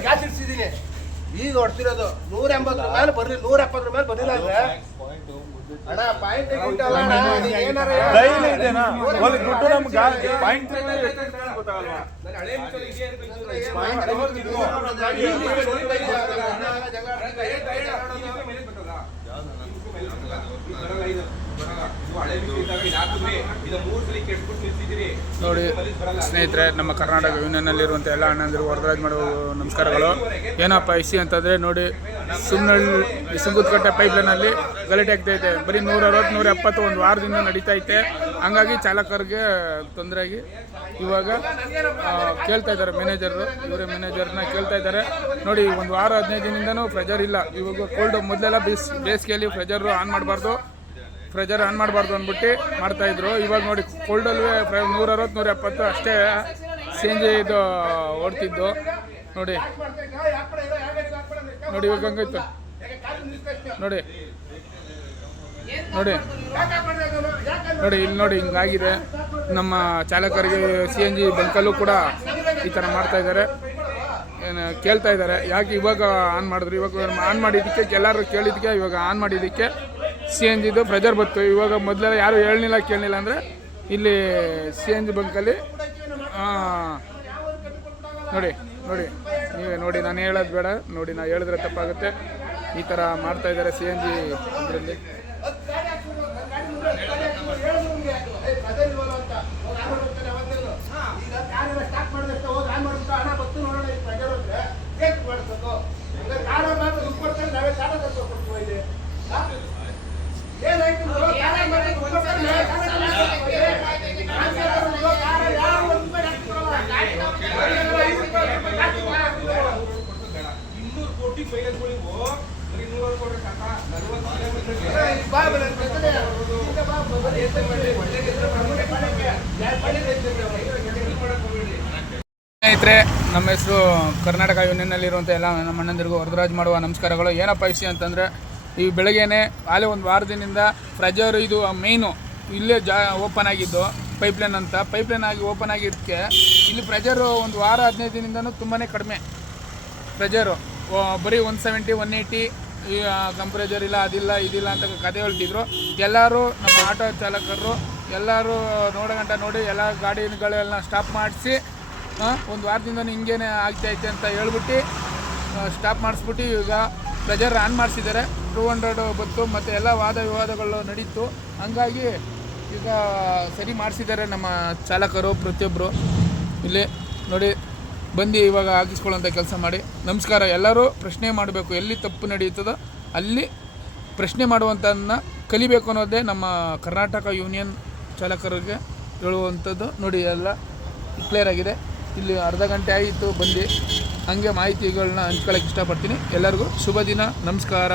Gas ಈಗ ಹೊಡ್ತಿರೋದು ನೂರ ಎಂಬತ್ತರ ಮೇಲೆ ಬರ್ರಿ ನೂರ ಎಪ್ಪತ್ತರ ಮೇಲೆ ಬರ್ಲಿಲ್ಲ ಅಂದ್ರೆ ಅಣ್ಣ ಪಾಯಿಂಟ್ ಏನಾರ ನೋಡಿ ಸ್ನೇಹಿತರೆ ನಮ್ಮ ಕರ್ನಾಟಕ ಯೂನಿಯನ್ನಲ್ಲಿರುವಂಥ ಎಲ್ಲ ಅಣ್ಣಂದಿರು ವರದರಾಜ್ ಮಾಡುವ ನಮಸ್ಕಾರಗಳು. ಏನಪ್ಪ ಇಸಿ ಅಂತಂದರೆ ನೋಡಿ ಸುಮ್ಮನೆ ಸುಂಗುತ್ಕಟ್ಟೆ ಪೈಪ್ಲೈನಲ್ಲಿ ಗಲಾಟೆ ಇದೆ. ಬರೀ ನೂರ ಅರವತ್ತು ನೂರ ಎಪ್ಪತ್ತು ಒಂದು ವಾರದಿಂದ ನಡೀತಾ ಐತೆ. ಹಂಗಾಗಿ ಚಾಲಕರಿಗೆ ತೊಂದರೆ ಆಗಿ ಇವಾಗ ಕೇಳ್ತಾ ಇದ್ದಾರೆ ಮ್ಯಾನೇಜರು ಇವರೇ ಮ್ಯಾನೇಜರ್ನ ಕೇಳ್ತಾ ಇದ್ದಾರೆ. ನೋಡಿ ಒಂದು ವಾರ ಹದಿನೈದು ದಿನದಿಂದನೂ ಪ್ರೆಜರ್ ಇಲ್ಲ. ಇವಾಗ ಕೋಲ್ಡ್ ಮೊದಲೆಲ್ಲ ಬೇಸ್ ಬೇಸಿಗೆಯಲ್ಲಿ ಪ್ರೆಜರು ಆನ್ ಮಾಡಬಾರ್ದು. ಪ್ರೆಜರ್ ಆನ್ ಮಾಡಬಾರ್ದು ಅಂದ್ಬಿಟ್ಟು ಮಾಡ್ತಾ ಇದ್ರು. ಇವಾಗ ನೋಡಿ ಕೋಲ್ಡಲ್ವೇ ನೂರ ಅರವತ್ತು ನೂರ ಎಪ್ಪತ್ತು ಅಷ್ಟೇ ಸಿ ಎನ್ ಜಿ ಇದು ಓಡ್ತಿದ್ದು ನೋಡಿ. ನೋಡಿ ಇವಾಗ ಹಂಗಾಯ್ತು. ನೋಡಿ. ನೋಡಿ. ನೋಡಿ, ಇಲ್ಲಿ ನೋಡಿ ಹಿಂಗಾಗಿದೆ. ನಮ್ಮ ಚಾಲಕರಿಗೆ ಸಿ ಎನ್ ಜಿ ಬಂಕಲ್ಲೂ ಕೂಡ ಈ ಥರ ಮಾಡ್ತಾ ಇದ್ದಾರೆ. ಏನು ಕೇಳ್ತಾ ಇದ್ದಾರೆ. ಯಾಕೆ ಇವಾಗ ಆನ್ ಮಾಡಿದ್ರು? ಇವಾಗ ಆನ್ ಮಾಡಿದ್ದಕ್ಕೆ, ಎಲ್ಲರೂ ಕೇಳಿದ್ದಕ್ಕೆ ಇವಾಗ ಆನ್ ಮಾಡಿದ್ದಕ್ಕೆ ಸಿ ಎನ್ ಜಿದು ಪ್ರೆಜರ್ ಬಂತು. ಇವಾಗ ಮೊದಲೆಲ್ಲ ಯಾರು ಹೇಳಲಿಲ್ಲ ಕೇಳಲಿಲ್ಲ ಅಂದರೆ ಇಲ್ಲಿ ಸಿ ಎನ್ ಜಿ ಬಂಕಲ್ಲಿ ನೋಡಿ ನೋಡಿ, ನೀವೇ ನೋಡಿ, ನಾನು ಹೇಳೋದು ಬೇಡ, ನೋಡಿ ನಾನು ಹೇಳಿದ್ರೆ ತಪ್ಪಾಗುತ್ತೆ. ಈ ಥರ ಮಾಡ್ತಾ ಇದ್ದಾರೆ ಸಿ ಎನ್ ಜಿ ಇದರಲ್ಲಿ. ಸ್ನೇಹಿತರೆ, ನಮ್ಮ ಹೆಸರು ಕರ್ನಾಟಕ ಯೂನಿಯನ್ನಲ್ಲಿರುವಂಥ ಎಲ್ಲ ನಮ್ಮ ಅಣ್ಣಂದಿರಿಗೂ ವರದರಾಜ್ ಮಾಡುವ ನಮಸ್ಕಾರಗಳು. ಏನಪ್ಪ ವಿಷಯ ಅಂತಂದರೆ, ಈ ಬೆಳಗ್ಗೆನೆ ಆಲೇ ಒಂದು ವಾರದಿಂದ ಪ್ರಜರ್ ಇದು ಮೇಯ್ನು ಇಲ್ಲೇ ಜಾ ಓಪನ್ ಆಗಿದ್ದು ಪೈಪ್ಲೈನ್ ಅಂತ. ಪೈಪ್ಲೈನ್ ಆಗಿ ಓಪನ್ ಆಗಿದ್ದಕ್ಕೆ ಇಲ್ಲಿ ಪ್ರೆಜರು ಒಂದು ವಾರ ಹದಿನೈದು ದಿನದಿಂದನೂ ತುಂಬಾ ಕಡಿಮೆ ಪ್ರೆಜರು ಬರೀ ಒನ್ ಸೆವೆಂಟಿ ಒನ್ ಏಯ್ಟಿ ಈ ಕಂಪ್ರೇಜರ್ ಇಲ್ಲ, ಅದಿಲ್ಲ, ಇದಿಲ್ಲ ಅಂತ ಕತೆ ಹೇಳ್ತಿದ್ರು. ಎಲ್ಲರೂ ನಮ್ಮ ಆಟೋ ಚಾಲಕರು, ಎಲ್ಲರೂ ನೋಡೋಗಂಟ ನೋಡಿ ಎಲ್ಲ ಗಾಡಿಗಳೆಲ್ಲ ಸ್ಟಾಪ್ ಮಾಡಿಸಿ ಒಂದು ವಾರದಿಂದ ಹಿಂಗೇನೆ ಆಗ್ತೈತೆ ಅಂತ ಹೇಳ್ಬಿಟ್ಟು ಸ್ಟಾಪ್ ಮಾಡಿಸ್ಬಿಟ್ಟು ಈಗ ಪ್ರೆಜರ್ ಆನ್ ಮಾಡಿಸಿದ್ದಾರೆ. ಟೂ ಹಂಡ್ರೆಡ್ ಬಂತು, ಮತ್ತು ಎಲ್ಲ ವಾದ ವಿವಾದಗಳು ನಡೀತು. ಹಂಗಾಗಿ ಈಗ ಸರಿ ಮಾಡಿಸಿದ್ದಾರೆ ನಮ್ಮ ಚಾಲಕರು ಪ್ರತಿಯೊಬ್ಬರು ಇಲ್ಲಿ ನೋಡಿ ಬಂದು ಇವಾಗ ಹಾಕಿಸ್ಕೊಳ್ಳೋಂಥ ಕೆಲಸ ಮಾಡಿ. ನಮಸ್ಕಾರ, ಎಲ್ಲರೂ ಪ್ರಶ್ನೆ ಮಾಡಬೇಕು. ಎಲ್ಲಿ ತಪ್ಪು ನಡೆಯುತ್ತದೋ ಅಲ್ಲಿ ಪ್ರಶ್ನೆ ಮಾಡುವಂಥದನ್ನ ಕಲಿಬೇಕು ಅನ್ನೋದೇ ನಮ್ಮ ಕರ್ನಾಟಕ ಯೂನಿಯನ್ ಚಾಲಕರಿಗೆ ಹೇಳುವಂಥದ್ದು. ನೋಡಿ, ಎಲ್ಲ ಕ್ಲಿಯರ್ ಆಗಿದೆ. ಇಲ್ಲಿ ಅರ್ಧ ಗಂಟೆ ಆಯಿತು, ಬಂದು ಹಂಗೆ ಮಾಹಿತಿಗಳನ್ನ ಹಂಚ್ಕೊಳ್ಳೋಕ್ಕೆ ಇಷ್ಟಪಡ್ತೀನಿ. ಎಲ್ಲರಿಗೂ ಶುಭ ದಿನ. ನಮಸ್ಕಾರ.